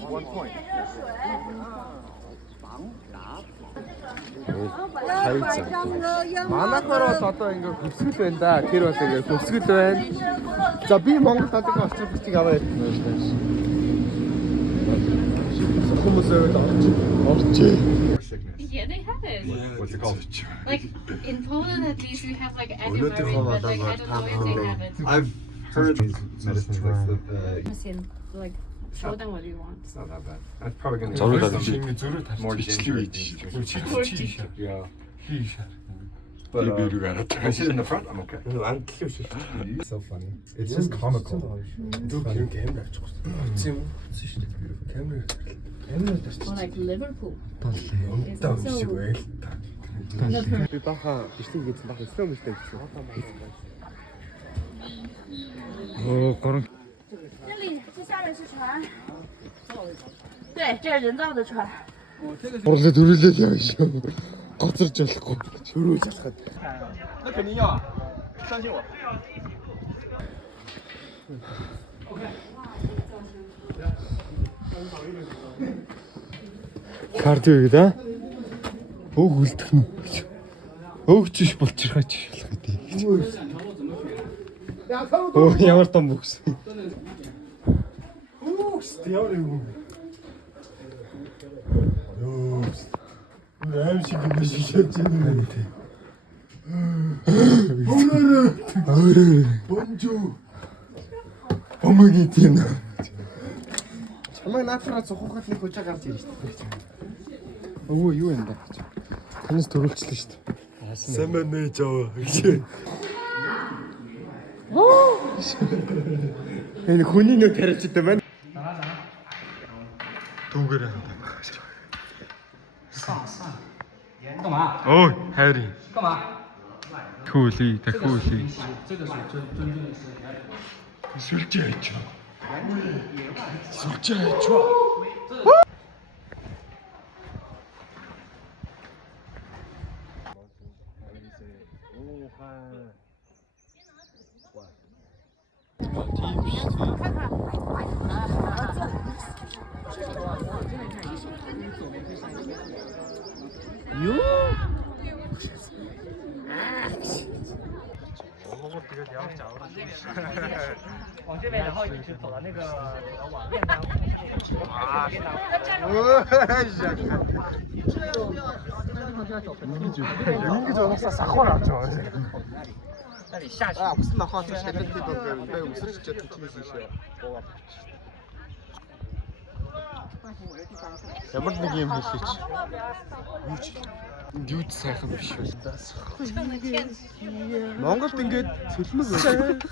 1 point. Манайхаар бол одоо ингээ хөсгөл байна да. Тэр бол ингээ хөсгөл байна. За би Монгол талын очир бичиг аваад хүмүүс орч. Yeah, they have it. What's it called? Like in Poland, at least we have like Edinburgh, but like I don't know if they have it. I've heard medicine like Like, show them what you want. it's not that bad. I'm probably gonna Zorlu use tabii. more ginger. Yeah. But I sit in the front, I'm okay. So funny. It's just comical. Or like Liverpool. Би баха бичлэг хийсэн баха өсөө мөстэй гэсэн. Оо, гурван 这里这下面是船，对，这是人造的船。 хурлаа дөрүүлээд явна шүү. Гоцорч болохгүй. Чөрүүлж алхаад. 那肯定要啊，相信我。 Кардио гэдэг аа. Өг үлдэх нь. Өөгч биш болчихраач болохгүй тийм. Оо ямар том бүкс. Аим шиг юм шишээж байна тийм. Бонжу. Омгийн тийм. Чамайг наадхараа цохоход нэг хүчээ гарч ирж байна. Өвөө юу юм да? Танаас төрүүлчихлээ шүү дээ. Сайн байна жаа гэж. Энэ хүний нөө тариачтай байна. Түүгээр хаа. 干嘛？ Ой, хайрын. 干嘛？ Тхүүлээ, тахүүлээ. 这个是尊敬的是。 Сүлжээж. Сүлжээж. Moнгол тэгээд явж аврал. 往这边，然后一直走到那个网店那。Ингэж уусаа сахаар авч байгаа. 那里下去。 Авсан нохоос шалгалт хийдэг бай өсөрч чадсан чимээс ийшээ. Ямар нэг юм хэлээч. Юу ч сайхан биш байна. Монголд ингээд цэлмэг байдаг.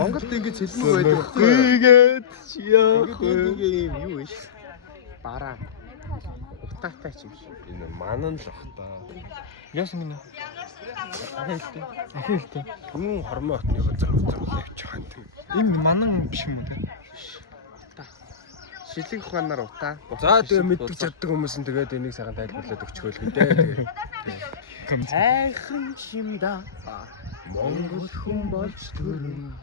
Монголд ингээд цэлмэг байдаг. Хийгээд яах Ингээд юм юу вэ? Бараа. Утаатай ч юм шиг. Энэ манан л бах та. Яасан гинэ? Ахилтай. Түн хормоо отныгоо зурвал явчих хаан тийм. Энэ манан биш юм уу те? Шилэг ухаанаар утаа. За тэгээ мэддэг чаддаг хүмүүс нь тэгээд энийг сайхан тайлбарлаад өгчихөөл гэнэ тэгээ. Хайхан чимда Монгол хүн болж төрөн.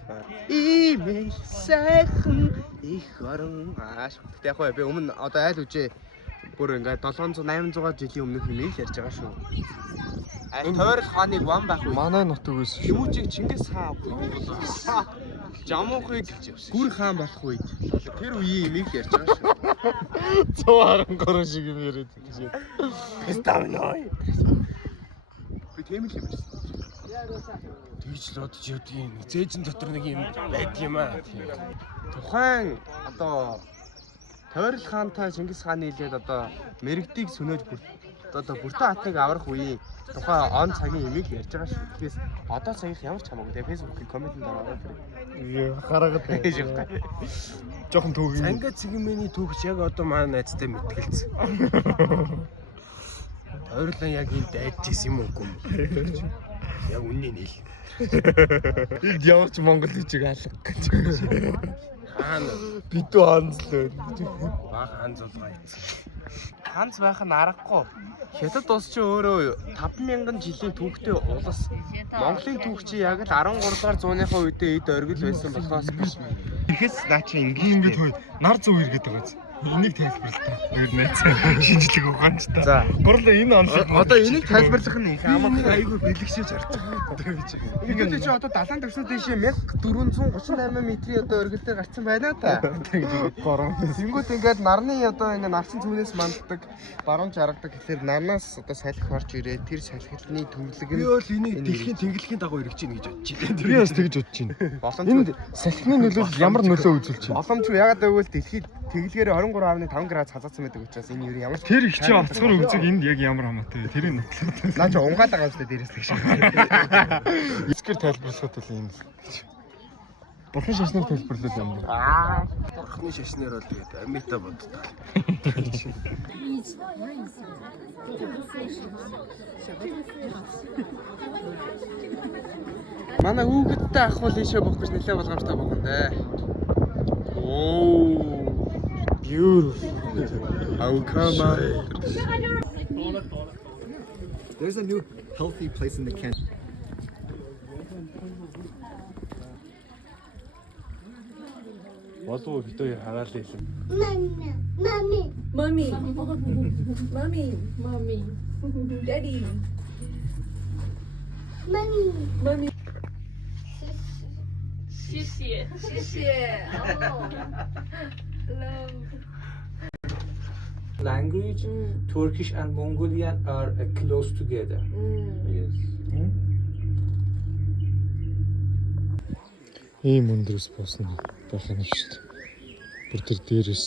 Иймээ сайхан их орон ааш. Тэгтээ яг би өмнө одоо айл үжээ бүр ингээд 700 800 жилийн өмнөх юм ярьж байгаа шүү. Тойрол хааныг ван байх вэ? Манай нутаг байсан шүү. Хүмүүжийг Чингис хаан авах. Жамуухыг гүр хаан болох үед тэр үеийн имийг ярьж байгаа шүү. 113 шиг юм яриад тийм. Стамной. Би тийм л юм байна. Тэгж л бодож ядгийн зээжин дотор нэг юм байдаг юм аа. Тухайн одоо Тойрол хаантай Чингис хааны хэлээд одоо мэрэгдийг сүнөөж одоо бүртэн хатныг аврах үеийн тухайн он цагийн имийг ярьж байгаа шүү. Тэгээс одоо цагийнх ямар ч хамаагүй. Тэгээ фэйсбүүкийн комментэнд ороод тэр. Гарагаад байна. Жохон түүх юм. Санга цэгмэний түүхч яг одоо манай найзтай мэтгэлцсэн. Тойрлон яг энэ дайдчихсан юм уу? Яг үннийг хэл. Игд явж Монгол хичээг алга гэж. Хаана Битүү ханзлаа. баг ханзуулгаа. Ханз байх нь аргагүй. Хятад улс чи өөрөө 5000 жилийн түүхтэй улс. Монголын түүх чи яг л 13 дугаар зууныхаа үедээ эд оргил байсан болохоос биш. Ихэс наа чи Ингээд хөөе. Нар зүү иргэд байгаа биз. Энийг тайлбарлаа. Өөр найз шинжлэх ухаанч та. За. Гурлаа энэ онцлог. Одоо энийг тайлбарлах нь их амархан айгүй бэлгшээж харж байгаа. гэж. Ингээд чи одоо 70 төгснөд дэше 1438 метрийн одоо өргөлдөр гарцсан байна та. Тэгээд горон. Тэнгүүд ингээд нарны одоо ингээд нарчин цүнээс манддаг, баруун жаргадаг гэхэлэр нарнаас одоо салхи орж ирээ. Тэр салхины төвлөг Би бол энийг дэлхийн тэнглэхийн дагуу эргэж гин гэж бодож байна. Би бас тэгж бодож байна. боломж Энд салхины нөлөөлөл ямар нөлөө үзүүлж байна? боломж ягаад гэвэл дэлхийд тэглэгээр 23.5 градус хазаацсан байдаг учраас энэ юу ямар Тэр их чи олцгор үзэг энд яг ямар хамаатай вэ? Тэрийг нотлоо. наа чи унгаад байгаа юм шүү дээ дээрээс тэгш. Эцгэр тайлбарлахад бол юм. Бурхан шашнаар тайлбарлал юм. Бурхны шашнаар бол тэгээд амита боддог. Манай хүүхэдтэй ах бол ийшээ бох гэж нэлээд болгоомжтой байгаа юм даа. Оо. Beautiful. How come on? There's a new healthy place in the Kent. Болов битүү хагаал хэлсэн. Mommy. Daddy. Mommy. 谢谢。谢谢。Oh. Love. Language, Turkish and Mongolian are close together. Yes. Ийм өндрөөс босно байх нь шүү дээ. Бүр тэр дээрээс